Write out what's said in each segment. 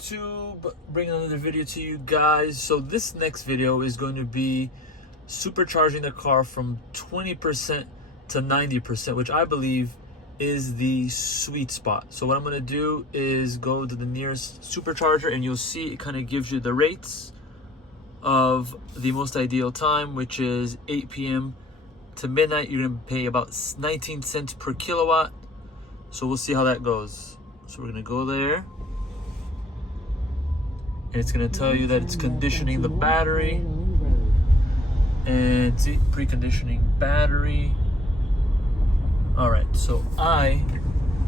YouTube, bringing another video to you guys. So this next video is going to be supercharging the car from 20% to 90%, which I believe is the sweet spot. So what I'm going to do is go to the nearest supercharger, and you'll see it kind of gives you the rates of the most ideal time, which is 8 p.m. to midnight. You're going to pay about 19 cents per kilowatt. So we'll see how that goes. So we're going to go there, and it's going to tell you that it's conditioning the battery, and see, preconditioning battery. All right, so I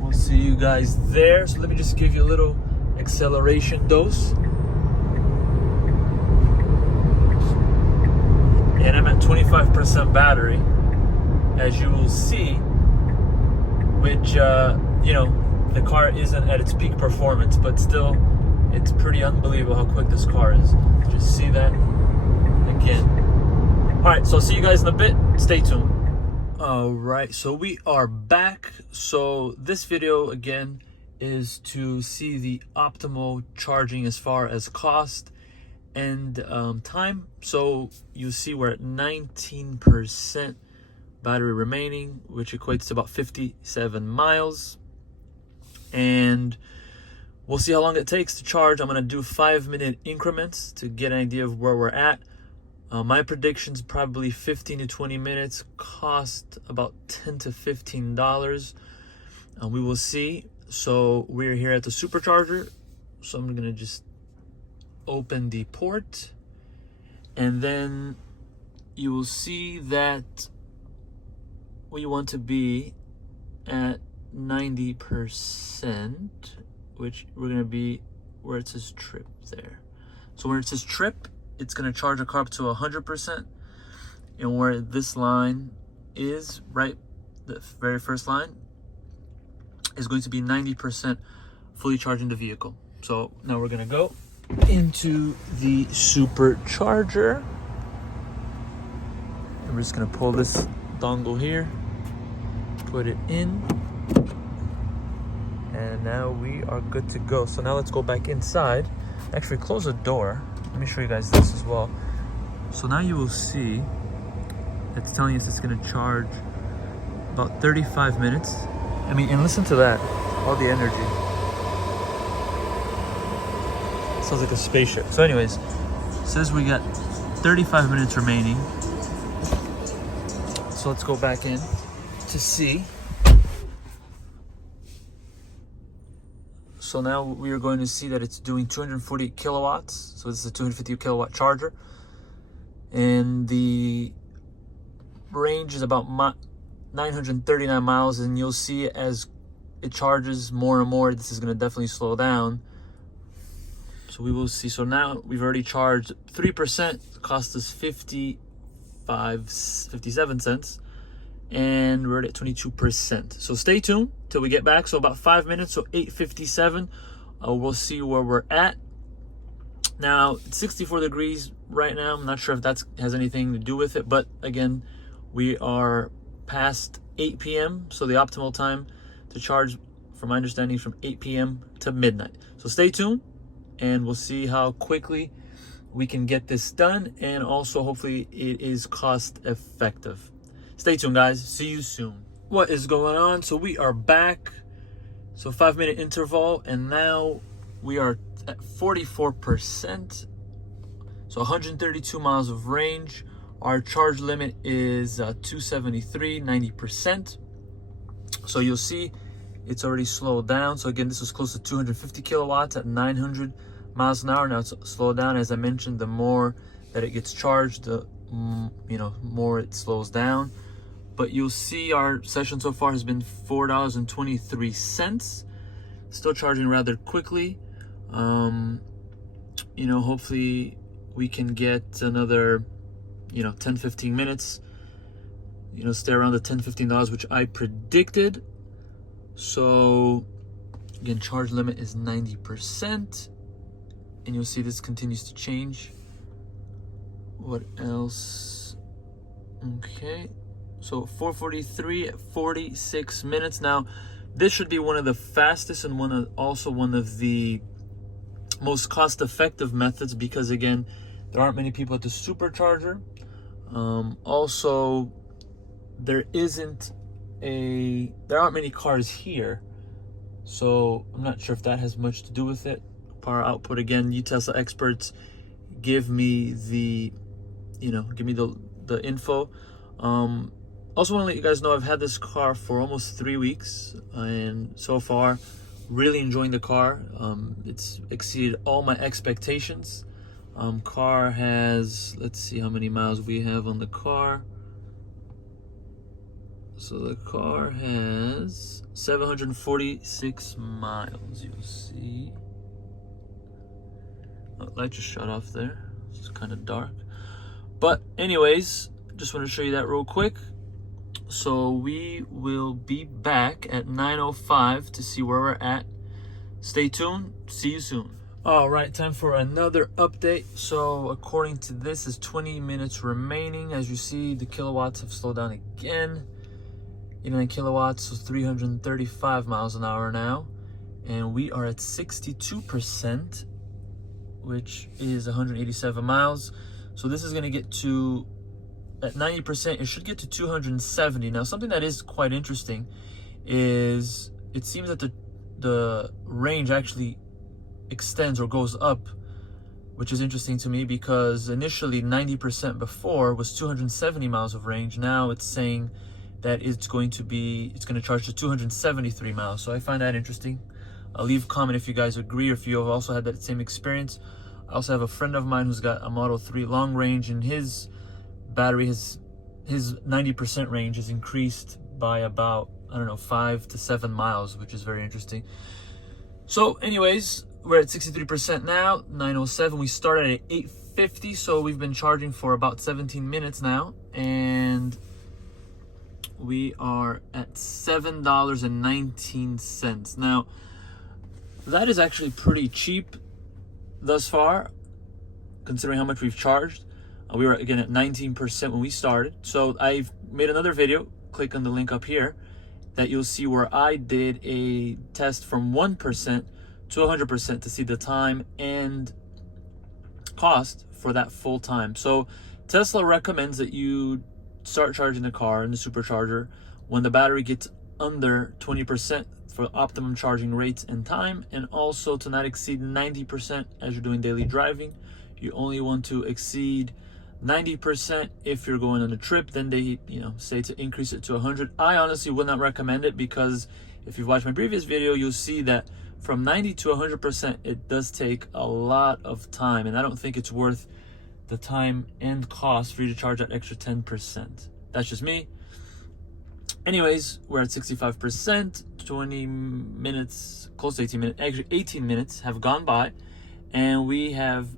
will see you guys there. So let me just give you a little acceleration dose. And I'm at 25% battery, as you will see, which, the car isn't at its peak performance, but still, it's pretty unbelievable how quick this car is. Just see that again. All right, so I'll see you guys in a bit. Stay tuned. All right, so we are back. So this video, again, is to see the optimal charging as far as cost and time. So you see we're at 19% battery remaining, which equates to about 57 miles. And we'll see how long it takes to charge. I'm going to do 5-minute increments to get an idea of where we're at. My predictions, probably 15 to 20 minutes, cost about $10 to $15. We will see. So we're here at the supercharger. So I'm going to just open the port, and then you will see that we want to be at 90%, which we're going to be where it says trip there. So where it says trip, it's going to charge the car up to 100%, and where this line is, right, the very first line, is going to be 90% fully charging the vehicle. So now we're going to go into the supercharger, and we're just going to pull this dongle here, put it in, and now we are good to go. So now let's go back inside. Actually, close the door. Let me show you guys this as well. So now you will see it's telling us it's going to charge about 35 minutes. I mean, and listen to that, all the energy. Sounds like a spaceship. So anyways, it says we got 35 minutes remaining. So let's go back in to see. So now we are going to see that it's doing 240 kilowatts. So this is a 250 kilowatt charger. And the range is about 939 miles. And you'll see as it charges more and more, this is going to definitely slow down. So we will see. So now we've already charged 3%. It cost us 57 cents. And we're at 22%. So stay tuned till we get back. So about 5 minutes, so 8:57. We'll see where we're at. Now, it's 64 degrees right now. I'm not sure if that has anything to do with it. But again, we are past 8 p.m. So the optimal time to charge, from my understanding, is from 8 p.m. to midnight. So stay tuned, and we'll see how quickly we can get this done. And also, hopefully, it is cost effective. Stay tuned, guys. See you soon. What is going on? So we are back. So 5-minute interval, and now we are at 44%. So 132 miles of range. Our charge limit is 273, 90%. So you'll see it's already slowed down. So again, this was close to 250 kilowatts at 900 miles an hour. Now it's slowed down. As I mentioned, the more that it gets charged, the more it slows down. But you'll see our session so far has been $4.23. Still charging rather quickly. Hopefully we can get another 10-15 minutes, stay around the $10-15, which I predicted. So again, charge limit is 90%, and you'll see this continues to change. What else? Okay, so 4:43 at 46 minutes. Now this should be one of the fastest and also one of the most cost-effective methods, because again, there aren't many people at the supercharger. Also, there aren't many cars here, so I'm not sure if that has much to do with it. Power output, again, you Tesla experts, give me the info. Also want to let you guys know I've had this car for almost 3 weeks, and so far really enjoying the car. It's exceeded all my expectations. Car has, let's see how many miles we have on the car. So the car has 746 miles, you'll see. Oh, light just shut off there. It's kind of dark. But anyways, just want to show you that real quick. So we will be back at 9:05 to see where we're at. Stay tuned. See you soon. All right, time for another update. So according to this, is 20 minutes remaining. As you see, the kilowatts have slowed down again. 89 kilowatts, so 335 miles an hour now. And we are at 62%, which is 187 miles. So this is going to get to, at 90%, it should get to 270. Now, something that is quite interesting is it seems that the range actually extends or goes up, which is interesting to me, because initially 90% before was 270 miles of range. Now it's saying that it's going to charge to 273 miles. So I find that interesting. I'll leave a comment if you guys agree, or if you have also had that same experience. I also have a friend of mine who's got a Model 3 long range, and his battery, his 90% range is increased by about, I don't know, 5 to 7 miles, which is very interesting. So anyways, we're at 63% now, 9:07. We started at 8:50, so we've been charging for about 17 minutes now, and we are at $7.19. Now, that is actually pretty cheap thus far, considering how much we've charged. We were again at 19% when we started. So I've made another video, click on the link up here, that you'll see where I did a test from 1% to 100% to see the time and cost for that full time. So Tesla recommends that you start charging the car in the supercharger when the battery gets under 20% for optimum charging rates and time, and also to not exceed 90% as you're doing daily driving. You only want to exceed 90% if you're going on a trip. Then they say to increase it to 100. I honestly would not recommend it, because if you've watched my previous video, you'll see that from 90 to 100%, it does take a lot of time, and I don't think it's worth the time and cost for you to charge that extra 10%. That's just me. Anyways, we're at 65%, 20 minutes, close to 18 minutes, actually 18 minutes have gone by, and we have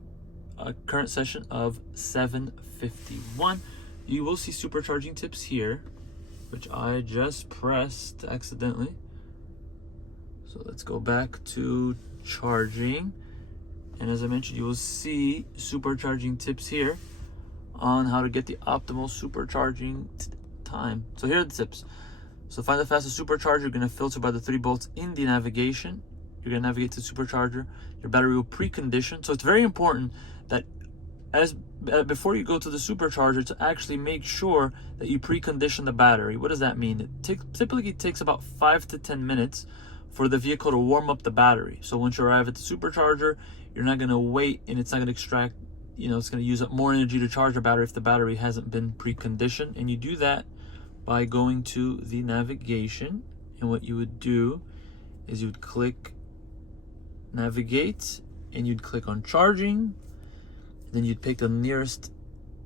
a current session of 7:51. You will see supercharging tips here, which I just pressed accidentally. So let's go back to charging. And as I mentioned, you will see supercharging tips here on how to get the optimal supercharging time. So here are the tips. So find the fastest supercharger. You're going to filter by the 3 bolts in the navigation. You're going to navigate to supercharger. Your battery will precondition. So it's very important that before you go to the supercharger, to actually make sure that you precondition the battery. What does that mean? It typically takes about 5 to 10 minutes for the vehicle to warm up the battery. So once you arrive at the supercharger, you're not going to wait, and it's not going to extract, it's going to use up more energy to charge the battery if the battery hasn't been preconditioned. And you do that by going to the navigation, and what you would do is you would click navigate, and you'd click on charging. Then you'd pick the nearest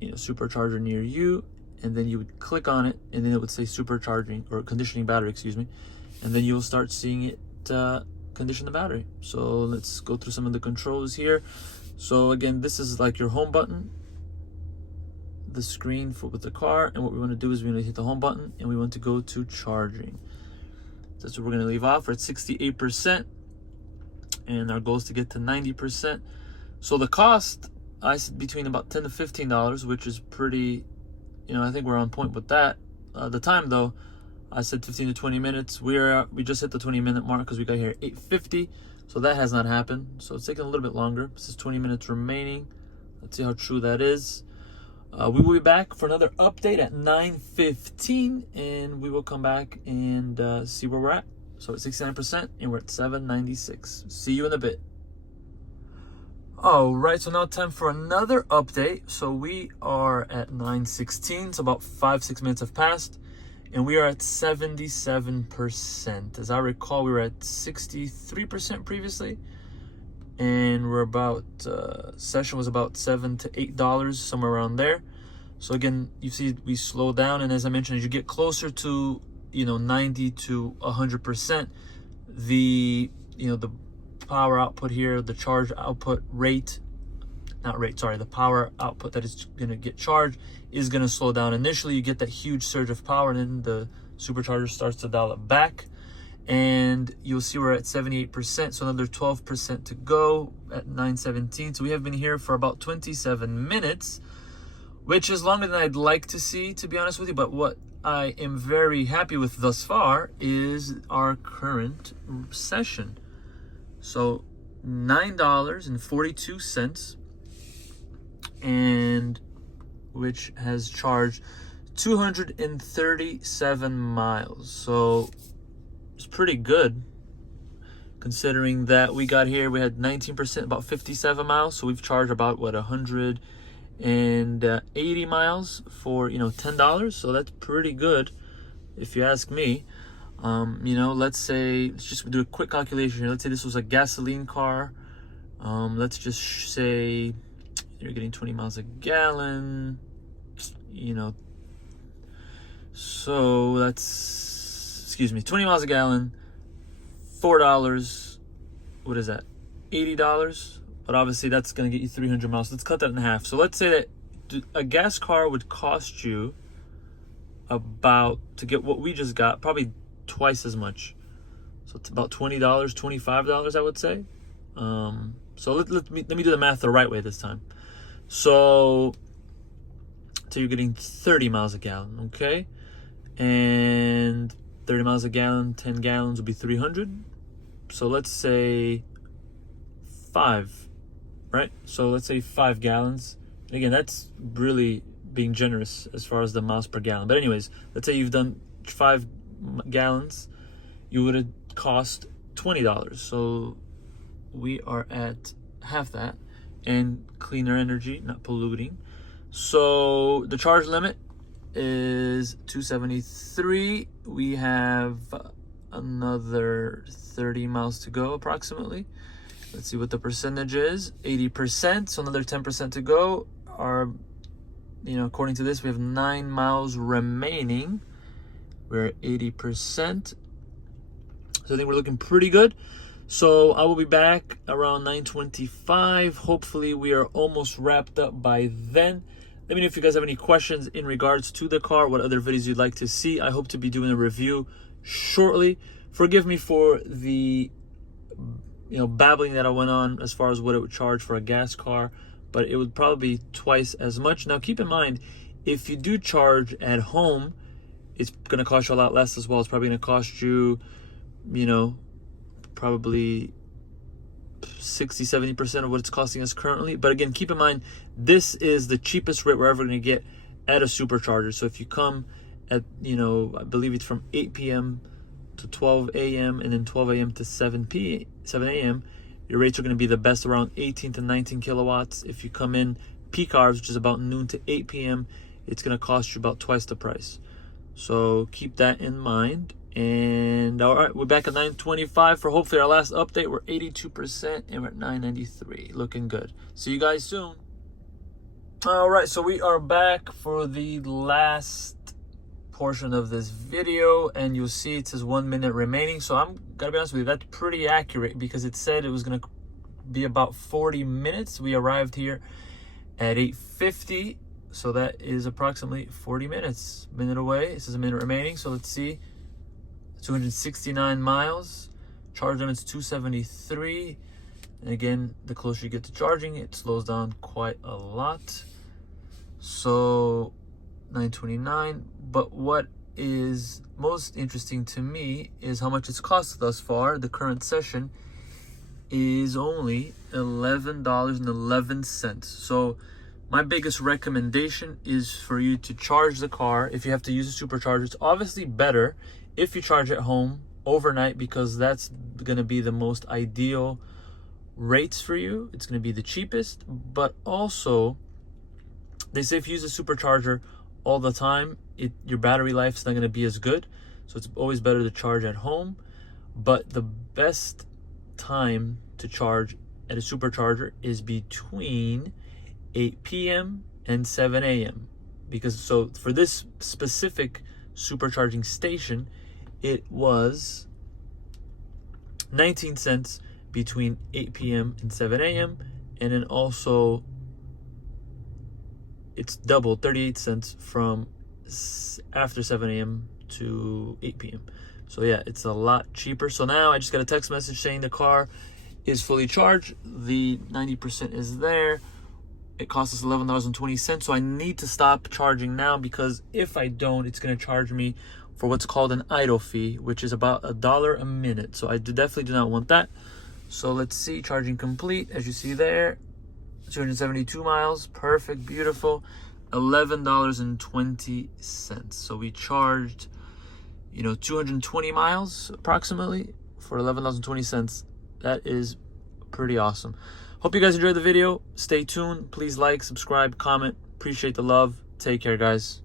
supercharger near you, and then you would click on it, and then it would say supercharging or conditioning battery, excuse me, and then you'll start seeing it condition the battery. So let's go through some of the controls here. So again, this is like your home button, the screen with the car, and what we want to do is we want to hit the home button, and we want to go to charging. That's what we're going to leave off. We're at 68%, and our goal is to get to 90%. So the cost, I said between about $10 to $15, which is pretty, I think we're on point with that. The time though, I said 15 to 20 minutes. We just hit the 20-minute mark because we got here at 8:50. So that has not happened. So it's taking a little bit longer. This is 20 minutes remaining. Let's see how true that is. We will be back for another update at 9:15, and we will come back and see where we're at. So it's 69%, and we're at 796. See you in a bit. All right, so now time for another update. So we are at 9:16. So about 5-6 minutes have passed, and we are at 77%. As I recall, we were at 63% previously. And we're about, session was about $7 to $8, somewhere around there. So again, you see we slow down, and as I mentioned, as you get closer to, 90 to 100%, the power output here, the charge output rate, the power output that is gonna get charged is gonna slow down. Initially, you get that huge surge of power, and then the supercharger starts to dial it back. And you'll see we're at 78%, so another 12% to go at 9:17. So we have been here for about 27 minutes, which is longer than I'd like to see, to be honest with you. But what I am very happy with thus far is our current session. So $9.42, and which has charged 237 miles. So it's pretty good, considering that we got here, we had 19%, about 57 miles. So we've charged about, what, 180 miles for, $10. So that's pretty good, if you ask me. Let's just do a quick calculation here. Let's say this was a gasoline car. Let's just say you're getting 20 miles a gallon, so that's, 20 miles a gallon, $4, what is that, $80? But obviously that's going to get you 300 miles. Let's cut that in half. So let's say that a gas car would cost you about, to get what we just got, probably twice as much. So it's about $20, $25, I would say. So let me do the math the right way this time. So you're getting 30 miles a gallon, okay? And 30 miles a gallon, 10 gallons will be 300. So let's say 5, right? So let's say 5 gallons. Again, that's really being generous as far as the miles per gallon. But anyways, let's say you've done 5 gallons, you would have cost $20. So we are at half that, and cleaner energy, not polluting. So the charge limit is 273. We have another 30 miles to go approximately. Let's see what the percentage is. 80%, so another 10% to go. According to this, we have 9 miles remaining. We're at 80%. So I think we're looking pretty good. So I will be back around 9:25. Hopefully we are almost wrapped up by then. Let me know if you guys have any questions in regards to the car, what other videos you'd like to see. I hope to be doing a review shortly. Forgive me for the babbling that I went on as far as what it would charge for a gas car, but it would probably be twice as much. Now keep in mind, if you do charge at home, it's going to cost you a lot less as well. It's probably going to cost you, probably 60-70% of what it's costing us currently. But again, keep in mind, this is the cheapest rate we're ever going to get at a supercharger. So if you come at, I believe it's from 8 p.m. to 12 a.m. and then 12 a.m. to 7 a.m., your rates are going to be the best, around 18 to 19 kilowatts. If you come in peak hours, which is about noon to 8 p.m., it's going to cost you about twice the price. So keep that in mind. And all right, we're back at 9:25 for hopefully our last update. We're 82% and we're at 993. Looking good. See you guys soon. All right, so we are back for the last portion of this video, and you'll see it says 1 minute remaining. So I'm gotta be honest with you, that's pretty accurate, because it said it was gonna be about 40 minutes. We arrived here at 8:50, so that is approximately 40 minutes. Minute away. It says a minute remaining. So let's see. 269 miles. Charge limit's 273. And again, the closer you get to charging, it slows down quite a lot. So 929. But what is most interesting to me is how much it's cost thus far, the current session. is only $11.11. So my biggest recommendation is for you to charge the car. If you have to use a supercharger, it's obviously better if you charge at home overnight, because that's going to be the most ideal rates for you. It's going to be the cheapest, but also they say if you use a supercharger all the time, your battery life is not going to be as good. So it's always better to charge at home. But the best time to charge at a supercharger is between 8 p.m. and 7 a.m. Because so for this specific supercharging station, it was 19 cents between 8 p.m. and 7 a.m. And then also it's double, 38 cents from after 7 a.m. to 8 p.m. So yeah, it's a lot cheaper. So now I just got a text message saying the car is fully charged. The 90% is there. It costs us $11.20. So I need to stop charging now, because if I don't, it's going to charge me for what's called an idle fee, which is about $1 a minute. So I definitely do not want that. So let's see, charging complete. As you see there, 272 miles, perfect, beautiful, $11.20. So we charged, 220 miles approximately for $11.20. That is pretty awesome. Hope you guys enjoyed the video. Stay tuned. Please like, subscribe, comment. Appreciate the love. Take care, guys.